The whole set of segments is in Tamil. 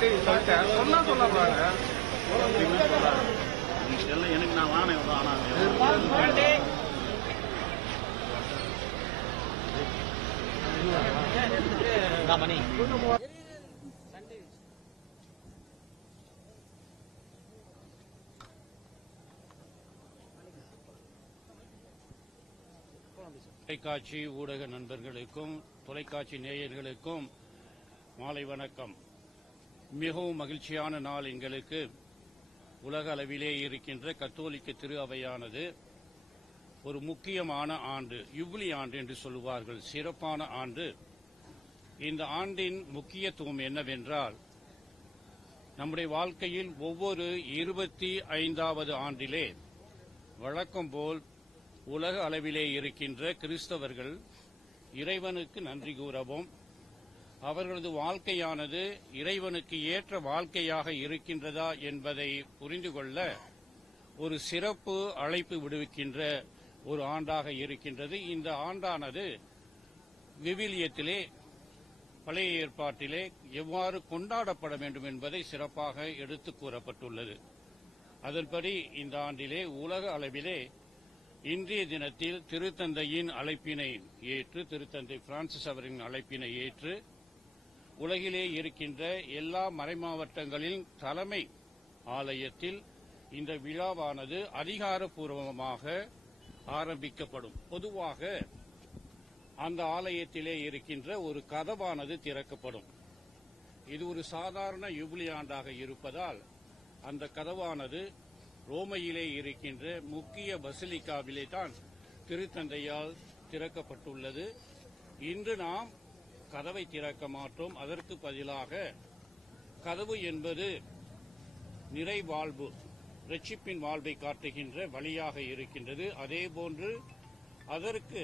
சொன்னா சொல்ல போறாங்க. எனக்கு நான் வாங்கினேன் மணி தொலைக்காட்சி ஊடக நண்பர்களுக்கும் தொலைக்காட்சி நேயர்களுக்கும் மாலை வணக்கம். மிகவும் மகிழ்ச்சியான நாள் எங்களுக்கு. உலக அளவிலே இருக்கின்ற கத்தோலிக்க திரு அவையானது ஒரு முக்கியமான ஆண்டு, யுபிலி ஆண்டு என்று சொல்லுவார்கள், சிறப்பான ஆண்டு. இந்த ஆண்டின் முக்கியத்துவம் என்னவென்றால், நம்முடைய வாழ்க்கையில் ஒவ்வொரு 25வது ஆண்டிலே வழக்கம் போல் உலக அளவிலே இருக்கின்ற கிறிஸ்தவர்கள் இறைவனுக்கு நன்றி கூறவும், அவர்களது வாழ்க்கையானது இறைவனுக்கு ஏற்ற வாழ்க்கையாக இருக்கின்றதா என்பதை புரிந்து கொள்ள ஒரு சிறப்பு அழைப்பு விடுவிக்கின்ற ஒரு ஆண்டாக இருக்கின்றது. இந்த ஆண்டானது விவிலியத்திலே, பழைய ஏற்பாட்டிலே எவ்வாறு கொண்டாடப்பட வேண்டும் என்பதை சிறப்பாக எடுத்து கூறப்பட்டுள்ளது. அதன்படி இந்த ஆண்டிலே உலக அளவிலே இன்றைய தினத்தில் திருத்தந்தையின் அழைப்பினை ஏற்று, திருத்தந்தை பிரான்சிஸ் அவரின் அழைப்பினை ஏற்று, உலகிலே இருக்கின்ற எல்லா மறைமாவட்டங்களின் தலைமை ஆலயத்தில் இந்த விழாவானது அதிகாரப்பூர்வமாக ஆரம்பிக்கப்படும். பொதுவாக அந்த ஆலயத்திலே இருக்கின்ற ஒரு கதவானது திறக்கப்படும். இது ஒரு சாதாரண யுபிலி ஆண்டாக இருப்பதால் அந்த கதவானது ரோமையிலே இருக்கின்ற முக்கிய பசிலிக்காவிலே தான் திருத்தந்தையால் திறக்கப்பட்டுள்ளது. இன்று நாம் கதவை திறக்க மாட்டோம். அதற்கு பதிலாக கதவு என்பது நிறைவாழ்வு, இரட்சிப்பின் வாழ்வை காட்டுகின்ற வழியாக இருக்கின்றது. அதேபோன்று அதற்கு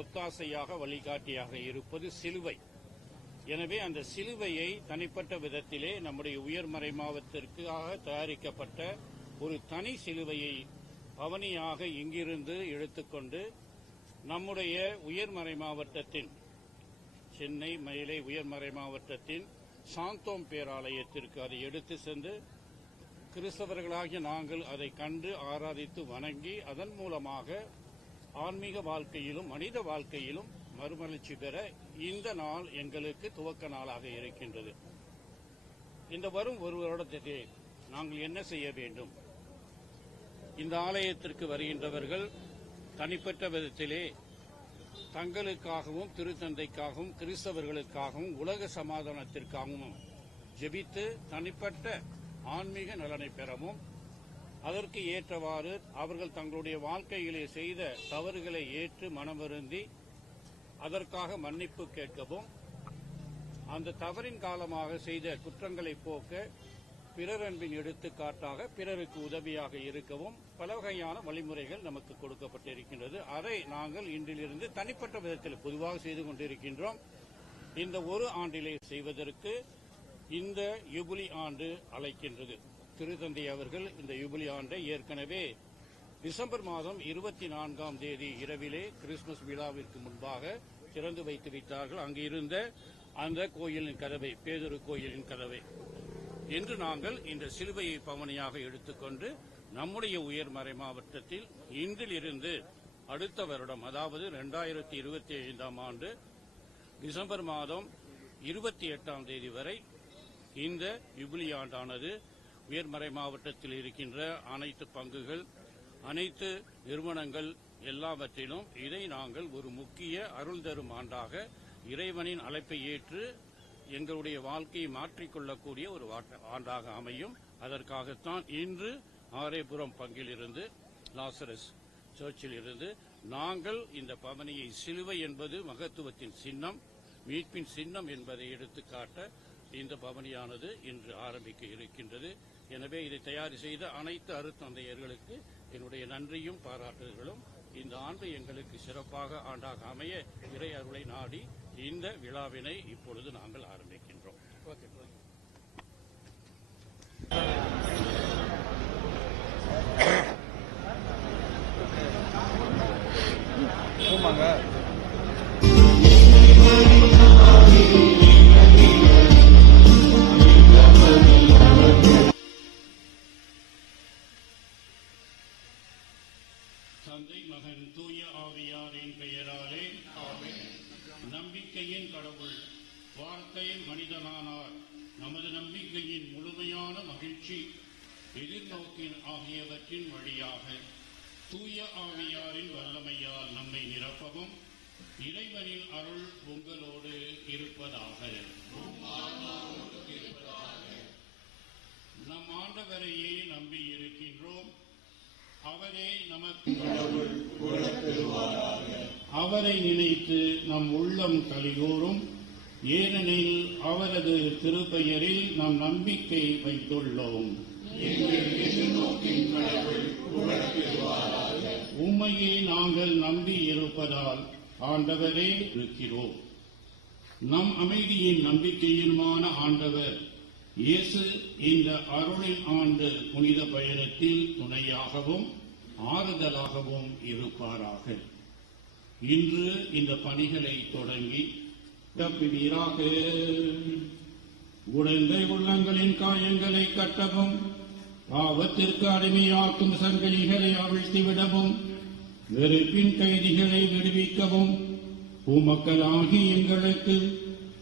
ஒத்தாசையாக வழிகாட்டியாக இருப்பது சிலுவை. எனவே அந்த சிலுவையை தனிப்பட்ட விதத்திலே நம்முடைய உயர்மறை மாவட்டத்திற்காக தயாரிக்கப்பட்ட ஒரு தனி சிலுவையை பவனியாக இங்கிருந்து எடுத்துக்கொண்டு நம்முடைய உயர்மறை மாவட்டத்தின், சென்னை மயிலை உயர்மறை மாவட்டத்தின் சாந்தோம் பேராலயத்திற்கு அதை எடுத்து சென்று கிறிஸ்தவர்களாகிய நாங்கள் அதை கண்டு ஆராதித்து வணங்கி, அதன் மூலமாக ஆன்மீக வாழ்க்கையிலும் மனித வாழ்க்கையிலும் மறுமலர்ச்சி பெற இந்த நாள் எங்களுக்கு துவக்க நாளாக இருக்கின்றது. இந்த வரும் ஒரு வருடத்திலே நாங்கள் என்ன செய்ய வேண்டும்? இந்த ஆலயத்திற்கு வருகின்றவர்கள் தனிப்பட்ட விதத்திலே தங்களுக்காகவும் திருத்தந்தைக்காகவும் கிறிஸ்தவர்களுக்காகவும் உலக சமாதானத்திற்காகவும் ஜெபித்து தனிப்பட்ட ஆன்மீக நலனை பெறவும், அதற்கு ஏற்றவாறு அவர்கள் தங்களுடைய வாழ்க்கையிலே செய்த தவறுகளை ஏற்று மனமருந்தி அதற்காக மன்னிப்பு கேட்கவும், அந்த தவறின் காலமாக செய்த குற்றங்களை போக்க பிறர் அன்பின் எடுத்துக்காட்டாக பிறருக்கு உதவியாக இருக்கவும் பல வகையான வழிமுறைகள் நமக்கு கொடுக்கப்பட்டிருக்கின்றது. அதை நாங்கள் இன்றிலிருந்து தனிப்பட்ட விதத்தில் பொதுவாக செய்து கொண்டிருக்கின்றோம். இந்த ஒரு ஆண்டிலே செய்வதற்கு இந்த யுபிலி ஆண்டு அழைக்கின்றது. திருத்தந்தை அவர்கள் இந்த யுபிலி ஆண்டை ஏற்கனவே டிசம்பர் மாதம் 24ஆம் தேதி இரவிலே கிறிஸ்துமஸ் விழாவிற்கு முன்பாக திறந்து வைத்து விட்டார்கள். அங்கு இருந்த அந்த கோயிலின் கதவை, பேதுரு கோயிலின் கதவை. இன்று நாங்கள் இந்த சிலுவையை பவனியாக எடுத்துக்கொண்டு நம்முடைய உயர்மறை மாவட்டத்தில் இன்றிலிருந்து அடுத்த வருடம், அதாவது 2025ஆம் ஆண்டு டிசம்பர் மாதம் 28ஆம் தேதி வரை இந்த யுபிலி ஆண்டானது உயர்மறை மாவட்டத்தில் இருக்கின்ற அனைத்து பங்குகள், அனைத்து நிறுவனங்கள் எல்லாவற்றிலும் இதை நாங்கள் ஒரு முக்கிய அருள் தரும் ஆண்டாக இறைவனின் அழைப்பை ஏற்று எங்களுடைய வாழ்க்கையை மாற்றிக்கொள்ளக்கூடிய ஒரு ஆண்டாக அமையும். அதற்காகத்தான் இன்று ஆரேபுரம் பங்கிலிருந்து, லாசரஸ் சர்ச்சில் இருந்து நாங்கள் இந்த பவனியை, சிலுவை என்பது மகத்துவத்தின் சின்னம், மீட்பின் சின்னம் என்பதை எடுத்துக்காட்ட இந்த பவனியானது இன்று ஆரம்பிக்க இருக்கின்றது. எனவே இதை தயார் செய்த அனைத்து அருத்தந்தையர்களுக்கு என்னுடைய நன்றியும் பாராட்டுதல்களும். இந்த ஆண்டு எங்களுக்கு சிறப்பாக ஆண்டாக அமைய இறை அருளை நாடி இந்த விழாவினை இப்பொழுது நாங்கள் ஆரம்பிக்கின்றோம். நம்பிக்கையின் முழுமையான மகிழ்ச்சி, எதிர்நோக்கின் ஆகியவற்றின் வழியாக தூய ஆவியாரின் வல்லமையால் நம்மை நிரப்பவும் இறைவனின் அருள் உங்களோடு இருப்பதாக. நம் ஆண்டவரையே நம்பி இருக்கின்றோம். அவரே நமக்கு அவரை நினைத்து நம் உள்ளம் கலிகூரும். ஏனெனில் அவரது திருப்பெயரில் நம் நம்பிக்கை வைத்துள்ளோம். உம்மையே நாங்கள் நம்பி இருப்பதால் ஆண்டவரே இருக்கிறோம். நம் அமைதியின் நம்பிக்கையுமான ஆண்டவர் இயேசு இந்த அருளின் ஆண்டு புனித பயணத்தில் துணையாகவும் ஆறுதலாகவும் இருப்பாராக. இன்று இந்த பணிகளை தொடங்கி தப்புவீராக. உடைந்த உள்ளங்களின் காயங்களை கட்டவும், பாவத்திற்கு அடிமையாக்கும் சங்கிலிகளை அவிழ்த்திவிடவும், வெறுப்பின் கைதிகளை விடுவிக்கவும், பூமக்களாகி எங்களுக்கு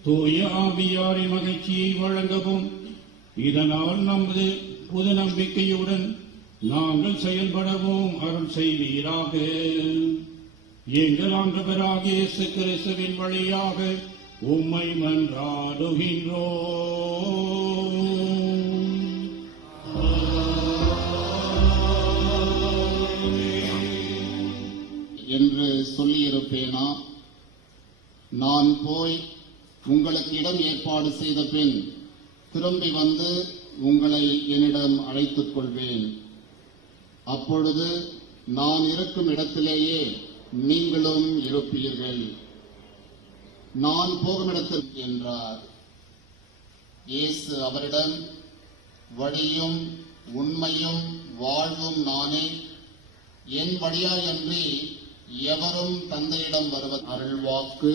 தூய ஆவியாரின் மகிழ்ச்சியை வழங்கவும், இதனால் நமது புது நம்பிக்கையுடன் நாங்கள் செயல்படவும் அருள் செய்வீராக. எங்கள் ஆண்டவராகிய இயேசு கிறிஸ்துவின் வழியாக உம்மை மன்றாடுகின்றோம். என்று சொல்லியிருப்பேனா? நான் போய் உங்களுக்கு இடம் ஏற்பாடு செய்த பின் திரும்பி வந்து உங்களை என்னிடம் அழைத்துக் கொள்வேன். அப்பொழுது நான் இருக்கும் இடத்திலேயே நீங்களும் இருப்பீர்கள். நான் போகும் இடத்தில் என்றார். இயேசு அவரிடம், வழியும் உண்மையும் வாழ்வும் நானே, என் வழியாயன்றி எவரும் தந்தையிடம் வருவது. அருள்வாக்கு.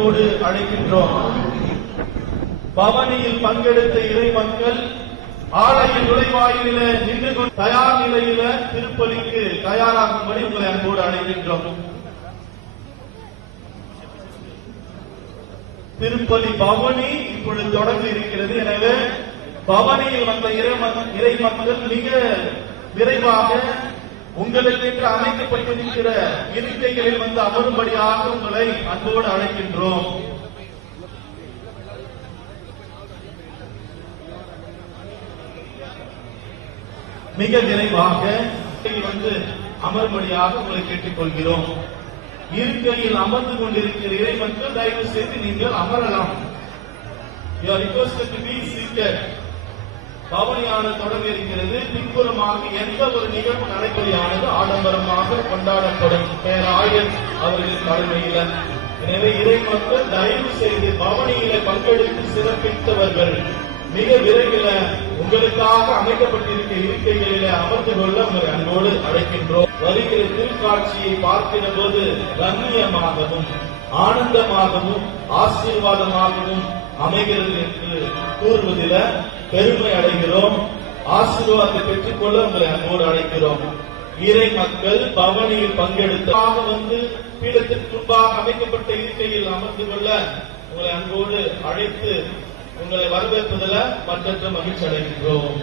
அன்போடு அழைக்கின்றோம். பவனியில் பங்கெடுத்த இறை மக்கள் ஆலய நுழைவாயில நின்று கொண்டு தயார் நிலையில திருப்பலிக்கு தயாராகும்படி உங்களை அன்போடு அழைக்கின்றோம். திருப்பலி பவனி இப்பொழுது தொடங்க இருக்கிறது. எனவே பவனியில் வந்த இறை மக்கள் மிக விரைவாக உங்களுக்கு அமைக்கப்பட்டிருக்கிற இருக்கைகளில் வந்து அமரும்படியாக உங்களை அன்போடு அழைக்கின்றோம். மிக விரைவாக வந்து அமரும்படியாக உங்களை கேட்டுக் கொள்கிறோம். இருக்கையில் அமர்ந்து கொண்டிருக்கிற இறை மக்கள் தயவு செய்து நீங்கள் அமரலாம். You are requested to be seated. பவனியானது தொடங்க இருக்கிறது. பின்புறமாக எந்த ஒரு நிகழ்வு நடைபெறியானது ஆடம்பரமாக கொண்டாடப்படும் பேராயர் அவர்களின் தலைமையில். எனவே இறை மக்கள் தயவு செய்து பவனியில பங்கெடுத்து சிறப்பித்தவர்கள் மிக விரைவில் உங்களுக்காக அமைக்கப்பட்டிருக்க இருக்கைகளில் அமர்ந்து கொள்ள உங்களை அன்போடு அழைக்கின்றோம். வருகிற திருக்காட்சியை பார்க்கிற போது ரம்மியமாகவும் ஆனந்தமாகவும் ஆசீர்வாதமாகவும் அமைகிறது என்று கூறுவதில் பெருமை அடைகிறோம். ஆசீர்வாதத்தை பெற்றுக்கொள்ள உங்களை அன்போடு அழைக்கிறோம். இறை மக்கள் பவனியில் பங்கெடுத்தாக வந்து பீடத்திற்கு முன்பாக அமைக்கப்பட்ட இருக்கையில் அமர்ந்து கொள்ள உங்களை அன்போடு அழைத்து உங்களை வரவேற்பதில் மற்றற்ற மகிழ்ச்சி அடைகின்றோம்.